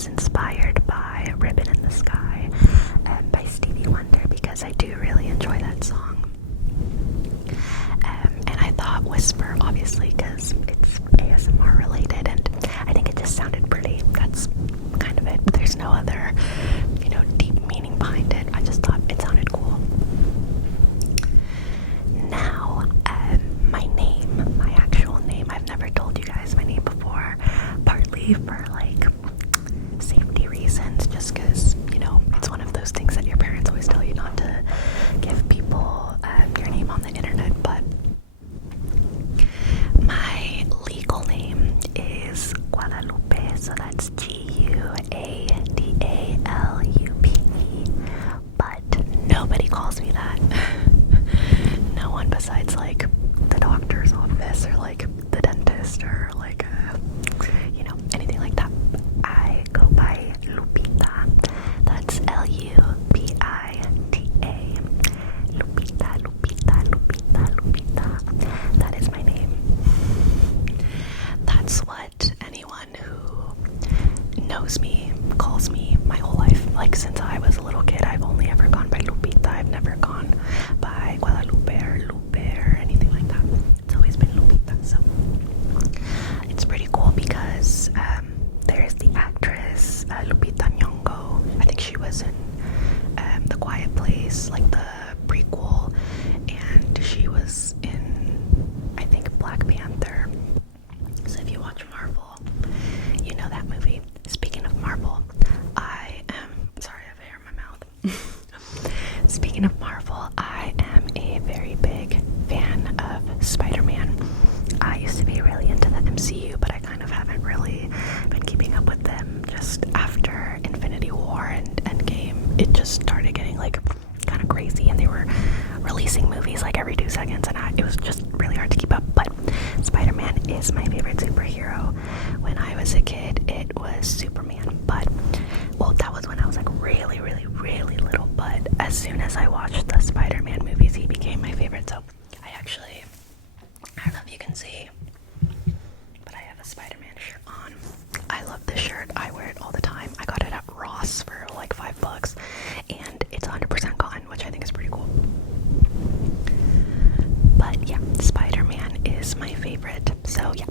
was inspired by Ribbon in the Sky by Stevie Wonder, because I do really enjoy that song. And I thought Whisper, obviously, because it's ASMR related, and I think it just sounded pretty. That's kind of it. There's no other, deep meaning behind it. I just thought it sounded cool. Now, my name, my actual name, I've never told you guys my name before, partly for safety reasons, just because, it's one of those things that your parents always tell you not to give people your name on the internet, but my legal name is Guadalupe, so that's Guadalupe, but nobody calls me that. No one besides the doctor's office or the dentist or anything like that. I go by Lupita. That's Lupita. Lupita. That is my name. That's what anyone who knows me calls me my whole life. Since I was a little kid, I've only ever gone by Lupita. I've never gone by Guadalupe or Lupe or anything like that. It's always been Lupita. So it's pretty cool because there's the actress Lupita Nyong'o. I think she was in The Quiet Place, the prequel, and she was in, I think, Black Panther. So if you watch Marvel, you know that movie. Speaking of Marvel, sorry, I have hair in my mouth. Speaking of Marvel, I am a very big fan of Spider-Man. I used to be really into the MCU, but I kind of haven't really been keeping up with them. Just after Infinity War and Endgame, it just started getting kind of crazy, and they were releasing movies every 2 seconds, and it was just really hard to keep up. But Spider-Man is my favorite superhero. When I was a kid, it was Superman, but that was when I was really, really, really little. But as soon as I watched the Spider-Man movies, he became my favorite. So I don't know if you can see, but I have a Spider-Man shirt on. I love this shirt. I wear it all the time. I got it at Ross for $5, and it's 100% cotton, which I think is pretty cool. But yeah, Spider-Man is my favorite. So yeah,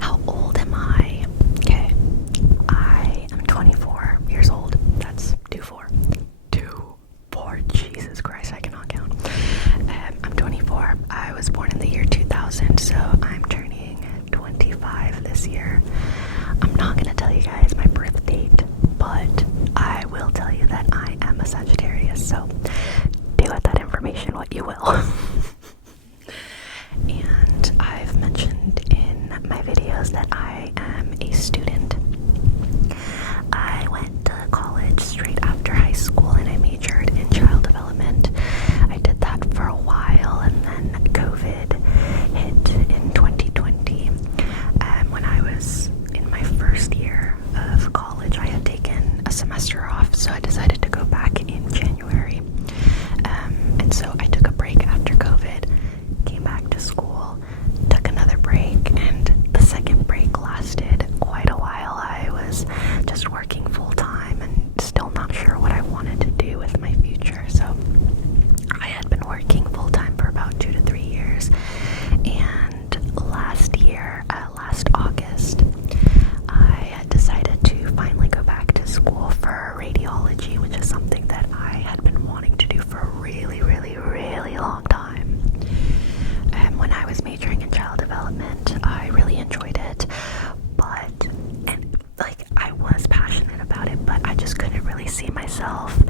how old am I? Okay, I am 24 years old. That's 24. Jesus Christ, I cannot count. I'm 24. I was born in the year 2000, so I'm turning 25 this year. I'm not gonna tell you guys my birth date, but I will tell you that I am a Sagittarius, so do with that information what you will. And I've mentioned in my videos that I am a student. I went to college straight after high school, and I majored in child development. I did that for a while, and then COVID hit in 2020. When I was in my first year of college, I had taken a semester off, so I decided to go back in January. And so I took a break after COVID, came back to school, took another break, and the second break lasted quite a while. I was just working full-time and still not sure what I wanted to do with my future. So I had been working full-time for about 2 to 3 years, and last August, I had decided to finally go back to school for radiology, which is something that I had been wanting to do for a really, really, really long time. When I was majoring in child development, I really enjoyed it, I was passionate about it, but I just couldn't really see myself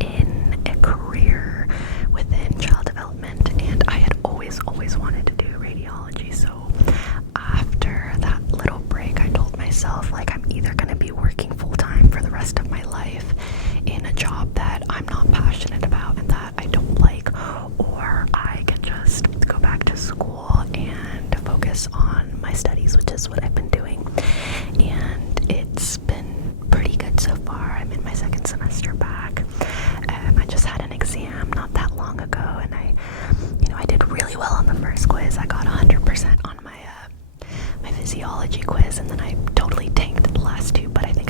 in a career within child development, and I had always wanted to do radiology. So after that little break, I told myself, I'm either going to be working full-time for the rest of my life in a job that I'm not passionate about and that I don't like, or I can just go back to school and focus on my studies, which is what I've been doing. And it's been pretty good so far. I'm in my second semester back. I just had an exam not that long ago, and I did really well on the first quiz. I got 100% on my physiology quiz, and then I totally tanked the last two, but I think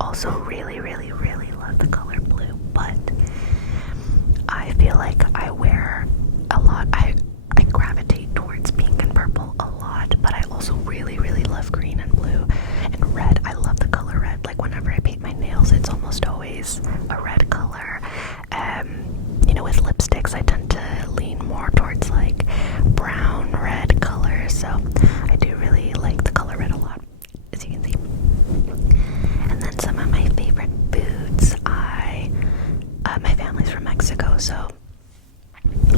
also really, really, really love the color blue, but I feel like I wear a lot. I gravitate towards pink and purple a lot, but I also really, really love green and blue and red. I love the color red. Like whenever I paint my nails, it's almost always a red color. With lipsticks, I tend to lean more towards like brown red colors, so I do really like the color red a lot, as you can see. And then some of my favorite foods. My family's from Mexico, so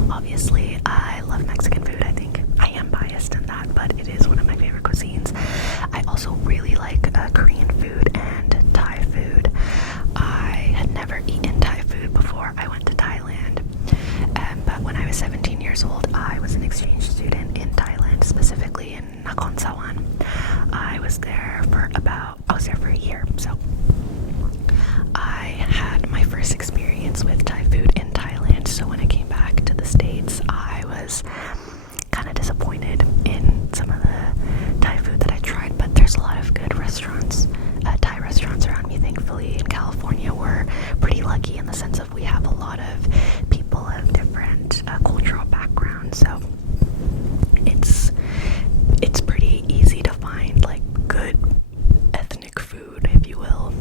obviously I love Mexican food. I think I am biased in that, but it is one of my favorite cuisines. I also really like Korean food and Thai food. I had never eaten Thai food before I went to Thailand, but when I was 17 years old, I was an exchange student in Thailand, specifically in Nakhon Sawan. I was there for a year, so I had my first experience with Thai food in Thailand. So when I came back to the States, I was kind of disappointed in some of the Thai food that I tried, but there's a lot of good restaurants, Thai restaurants around me. Thankfully, in California, we're pretty lucky in the sense of we have a lot of people of different cultural backgrounds, so it's pretty easy to find like good ethnic food, if you will.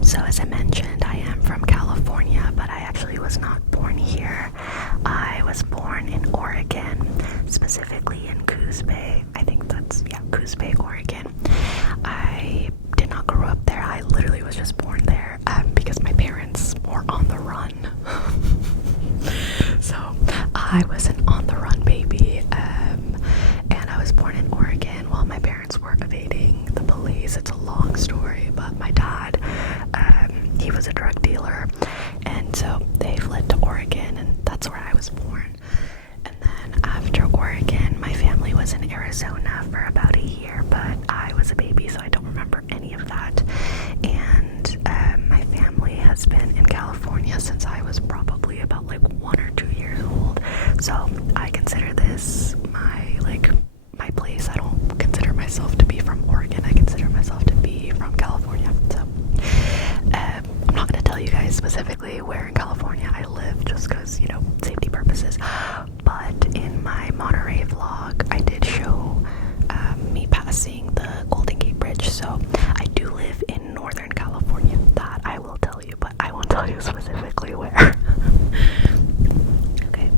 So as I mentioned, I am from California, but I actually was not born here. I was born in Oregon, specifically in Coos Bay. I think that's, Coos Bay, Oregon. I did not grow up there. I literally was just born there because my parents were on the run. So I was an on-the-run baby, and I was born in Oregon while my parents were evading the police. It's a long story, but my dad, he was a drug dealer, and so they fled to Oregon, and that's where I was born. And then after Oregon, my family was in Arizona for about a year, but I was a baby, so I don't remember any of that. And my family has been in California since I was probably about like 1 or 2 years old. So I consider this my place. I don't consider myself to be from Oregon. I consider myself to be from California. So I'm not going to tell you guys specifically where in California I live, just because, safety purposes. But in my Monterey vlog, I did show me passing the Golden Gate Bridge. So I do live in Northern California. That I will tell you, but I won't tell you specifically where. Okay.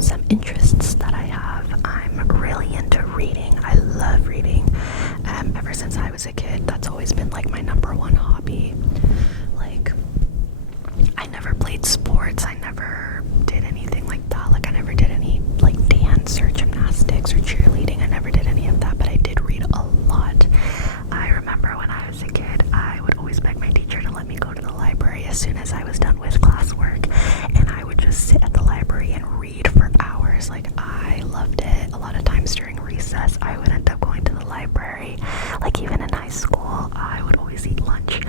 Some interests that I have. I'm really into reading. I love reading. Ever since I was a kid, that's always been like my number one hobby. Like, I never played sports. I never did anything like that. Like, I never did any like dance or gymnastics or cheerleading. I never did any of that, but I did read a lot. I remember when I was a kid, I would always beg my teacher to let me go to the library as soon as I was done with classwork, and I would just sit at the library and read for hours. Like, I loved it. A lot of times during recess, I would end up going to the library. Like, even in high school, I would always eat lunch,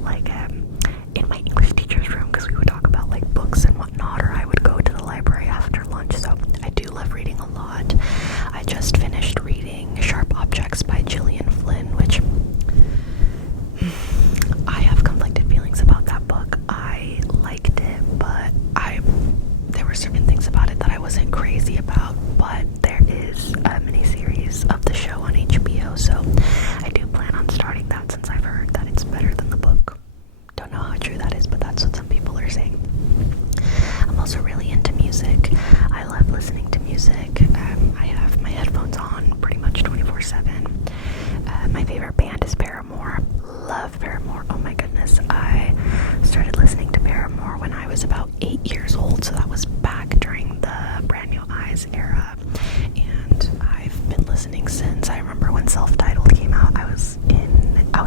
like, in my English teacher's room, because we would talk about, like, books and whatnot, or I would go to the library after lunch. So I do love reading a lot. I just finished reading Sharp Objects by Gillian Flynn, which I have conflicted feelings about that book. I liked it, but there were certain things about it that I wasn't crazy about. But there is a miniseries of the show on HBO, so I do plan on starting that since I've heard that it's better than the book. Don't know how true that is, but that's what some people are saying. I'm also really into music. I love listening to music. I have my headphones on pretty much 24/7. My favorite band is Paramore. Love Paramore. Oh my goodness. I started listening to Paramore when I was about 8 years old, so that was back during the Brand New Eyes era, and I've been listening since. I remember when Self-Titled came out, I was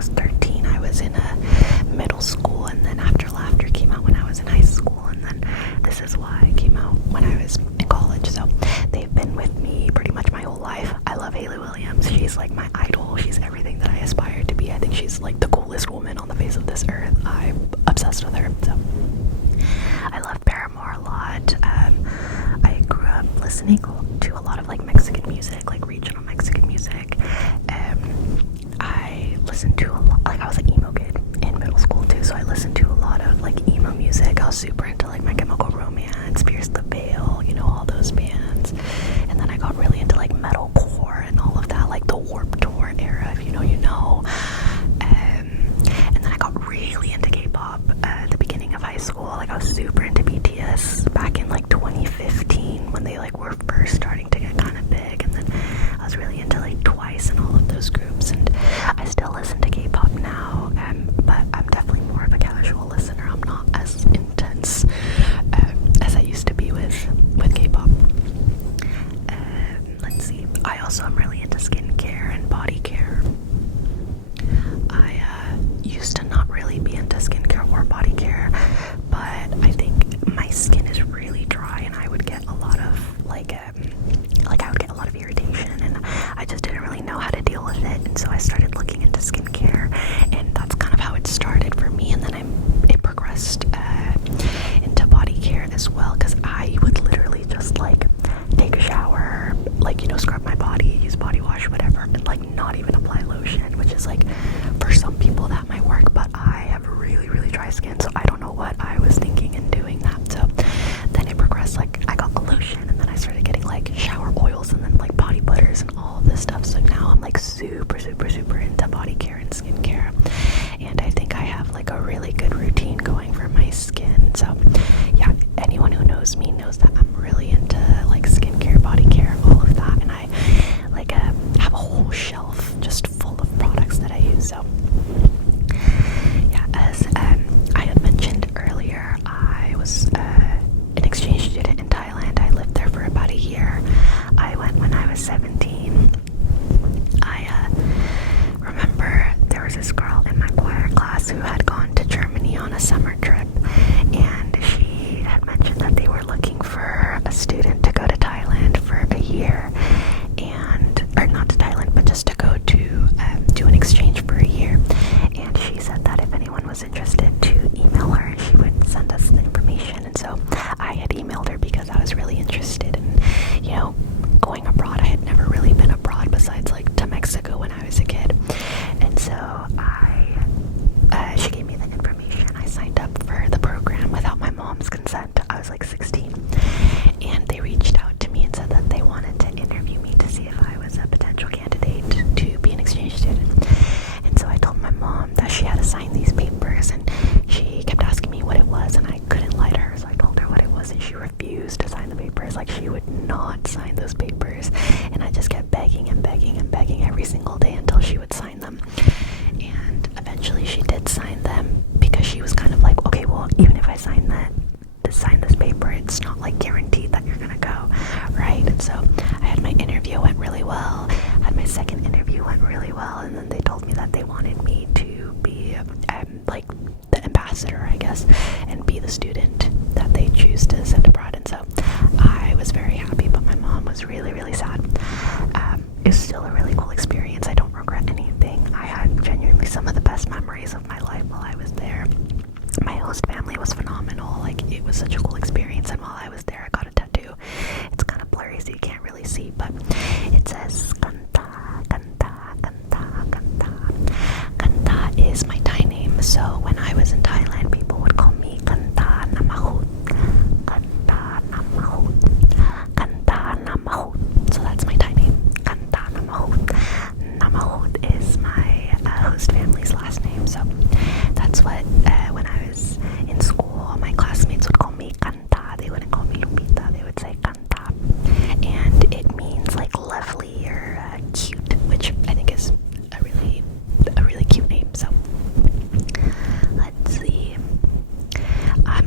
13. I was in a middle school, and then After Laughter came out when I was in high school, and then This Is Why came out when I was in college. So they've been with me pretty much my whole life. I love Hayley Williams. She's like my idol. She's everything that I aspire to be. I think she's like the coolest woman on the face of this earth. I'm obsessed with her. So I love Paramore a lot. I grew up listening to a lot of like Mexican music, like regional Mexican music. I listened to a lot, like I was an emo kid in middle school too, so I listened to a lot of like emo music. I was super into like My Chemical Romance, Pierce the Veil, you know, all those bands. And then I got really into like metalcore and all of that, like the Warped Tour era, if you know, you know. And then I got really into K-pop at the beginning of high school. Like I was super into BTS back in like 2015 when they like were first starting to get kind of big, and then I was really into like Twice and all of those groups. And I still listen to K-pop now, but I'm definitely more of a casual listener. I'm not as intense as I used to be with K-pop. Let's see. I also am really into skincare and body care. I used to not really be into skincare or body care, but I think my skin is really dry, and I would get a lot of like I would get a lot of irritation, and I just didn't really know how to deal with it. And so I started looking into skincare, and that's kind of how it started for me. And then it progressed into body care as well, because I would literally just like take a shower, like, you know, scrub my body, use body wash, whatever, and like not even apply lotion, which is like, for some people that might work, but I have really, really dry skin, so I don't know what I was thinking in doing that. So then it progressed, like I got the lotion, and then I started getting like shower oils, and then like body butters and all of this stuff. So now I'm like super, super, super into body care and skincare, and I think I have like a really good routine going for my skin. So yeah, anyone who knows me knows that I'm really into like skincare, body care, all of that, and I like have a whole shelf just full of products that I use. So yeah, as I had mentioned earlier, I was an exchange student in Thailand. I lived there for about a year. I went when I was 17. I remember there was this girl in my choir class who had gone to Germany on a summer trip, and she had mentioned that they were looking for a student to go to Thailand for a year, or not to Thailand, but just to go to do an exchange for a year. And she said that if anyone was interested to email her, she would send us the information. And so I had emailed her because I was really interested in, you know, going abroad. I had never really been abroad besides like to Mexico when I was a kid. And so she gave me the information. I signed up for the program without my mom's consent. I was like 16. And they reached out to me and said that they wanted to interview me to see if I was a potential candidate to be an exchange student. And so I told my mom that she had to sign these papers, and she kept asking me what it was, and I couldn't lie to her, so I told her what it was, and she refused to sign the papers. Like, she would not sign those papers, and I just kept begging and begging and begging every single day until she would sign them. And eventually she did sign them, because she was kind of like, okay, well, even if I sign this paper, it's not like guaranteed that you're gonna go, right? And so I had my interview, went really well, had my second interview, went really well, and then they told me that they wanted me to be like the ambassador, I guess, and be the student that they choose to send abroad. And so I was very happy, but my mom was really, really sad. It was still a really cool experience. I don't regret anything. I had genuinely some of the best memories of my life while I was there. My host family was phenomenal. Like, it was such a cool experience. And while I was there, I got a tattoo. It's kind of blurry, so you can't really see, but it says Kanta, Kanta, Kanta, Kanta. Kanta is my Thai name. So when I was in Thailand, people would call me Kanta Namahut. Kanta Namahut. Kanta Namahut. So that's my Thai name. Kanta Namahut. Namahut is my host family's last name. So that's what, when I was in school, my classmates would call me Kanta. They wouldn't call me Lupita. They would say Kanta. And it means like lovely or cute, which I think is a really cute name. So let's see. I'm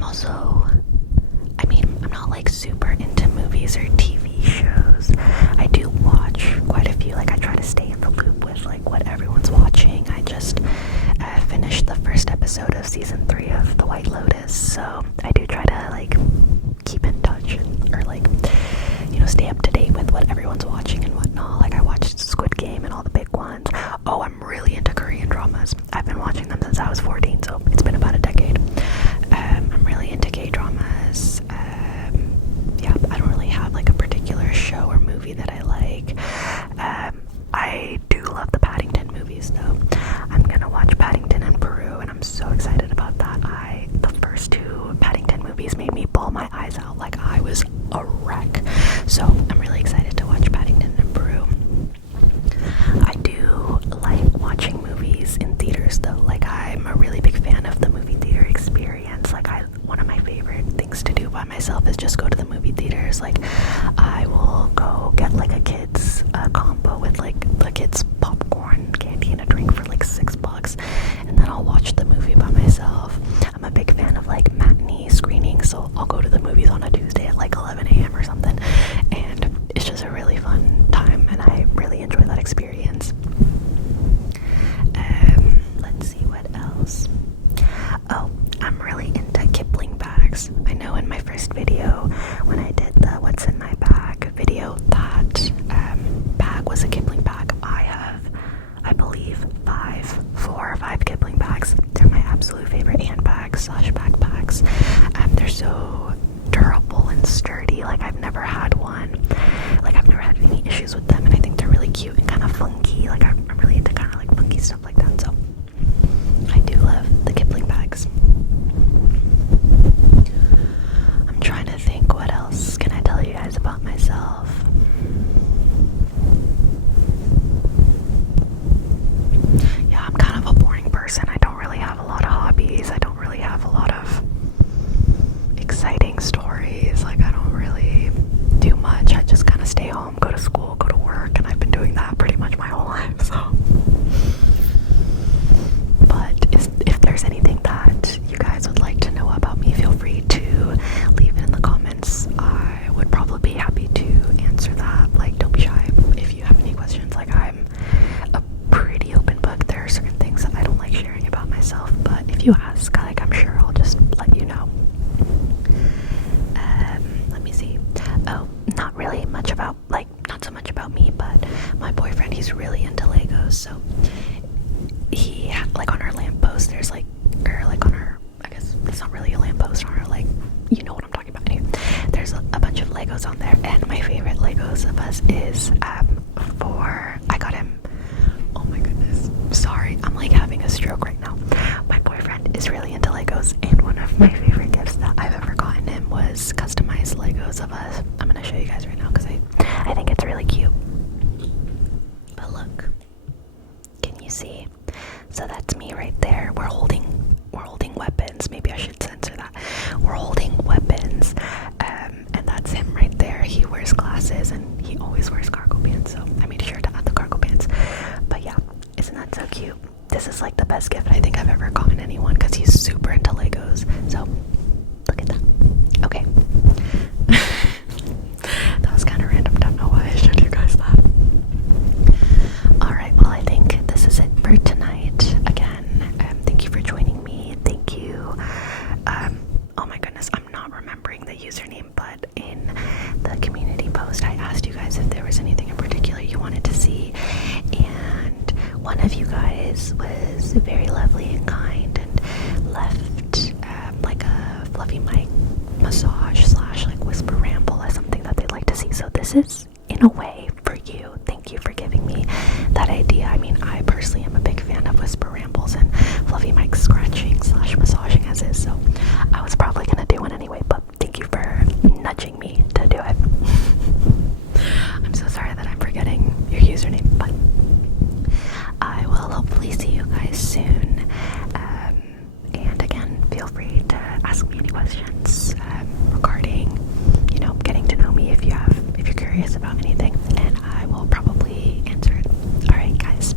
not like super into movies or TV shows. I do watch quite a few. Like, I try to stay in the loop with like what everyone's watching. I just finished the first episode of season 3 of The White Lotus, so I do try to like keep in touch, or like, you know, stay up to date with what everyone's watching and whatnot. Like, I watched Squid Game and all the big ones. Oh, I'm really into Korean dramas. I've been watching them since I was 14, so it's been about a decade. I'm really into K-dramas. Yeah, I don't really have like a particular show or movie that I like. I do love the Paddington movies, though. I'm movies made me bawl my eyes out. Like, I was a wreck. So I'm really excited to watch Paddington and Brew. I do like watching movies in theaters though. Like, I'm a really big fan of the movie theater experience. Like, one of my favorite things to do by myself is just go to the movie theaters. Like, I will go get like a kids combo with like the kids popcorn, candy, and a drink for like $6, and then I'll watch the movie by myself. I'm a big fan of like matinee screenings, so I'll go to the movies on a Tuesday at like 11 a.m. or something, and it's just a really fun time, and I really enjoy that experience. Let's see what else. Oh, I'm really into Kipling bags. I know in my first video, when I did the what's in my bag video, that bag was a Kipling bag. I have, I believe, 4 or 5 Kipling bags. They're my absolute favorite handbags / backpacks. They're so durable and sturdy. Like, I've never had one. Like, I've never had any issues with them, and I think they're really cute and kind of funky. Like, I'm really into kind of like funky stuff like that. So I do love the Kipling bags. I'm trying to think, what else can I tell you guys about myself? Yeah, I'm kind of a boring person. I don't really have a lot of hobbies. I don't really have a lot of exciting stories. Like, I don't really do much. I just kind of stay home, go to school, go to work, and I've been doing that pretty much my whole life, so. But if there's anything that you guys would like to know about me, feel free to leave it in the comments. I would probably be happy to answer that. Like, don't be shy if you have any questions. Like, I'm a pretty open book. There are certain things that I don't like sharing about myself, but if you ask, like, I'm sure I'll just let you know. Let me see. Oh, not really much about, like, not so much about me, but my boyfriend, he's really into Legos. So he, like, on our lamppost, there's like, or like on our, I guess it's not really a lamppost, on our, like, you know what I'm talking about. Anyway, there's a bunch of Legos on there, and my favorite Legos of us is I got him, oh my goodness, sorry, I'm like having a stroke right now. My boyfriend is really into Legos, and one of my favorite gifts that I've ever gotten him was customized Legos of us. I'm gonna show you guys right now because I think it's really cute. But look, can you see? So that's me right there. We're holding weapons. Maybe I should censor that. We're holding weapons, and that's him right there. He wears glasses and he always wears cargo pants, so I made sure to add the cargo pants. But yeah, isn't that so cute? This is like the best gift I think I've ever gotten anyone because he's super into Legos. So look at that. Okay. That was kind of random. Don't know why I showed you guys that. Alright, well, I think this is it for tonight. Again, thank you for joining me. Thank you. Oh my goodness, I'm not remembering the username, but in the community post, I asked you guys if there was anything in particular you wanted to see, and one of you guys was very lovely and kind and left like a fluffy mic massage / like whisper ramble as something that they'd like to see. So this is, in a way, for you. Thank you for giving me that idea. I mean, I personally am a big fan of whisper rambles and fluffy mic scratching / massaging as is, so I was probably gonna do one anyway, but thank you for nudging me to do it. I'm so sorry that I'm forgetting your username, but I will hopefully see you guys soon. And again, feel free to ask me any questions regarding, you know, getting to know me if you're curious about anything, and I will probably answer it. Alright guys,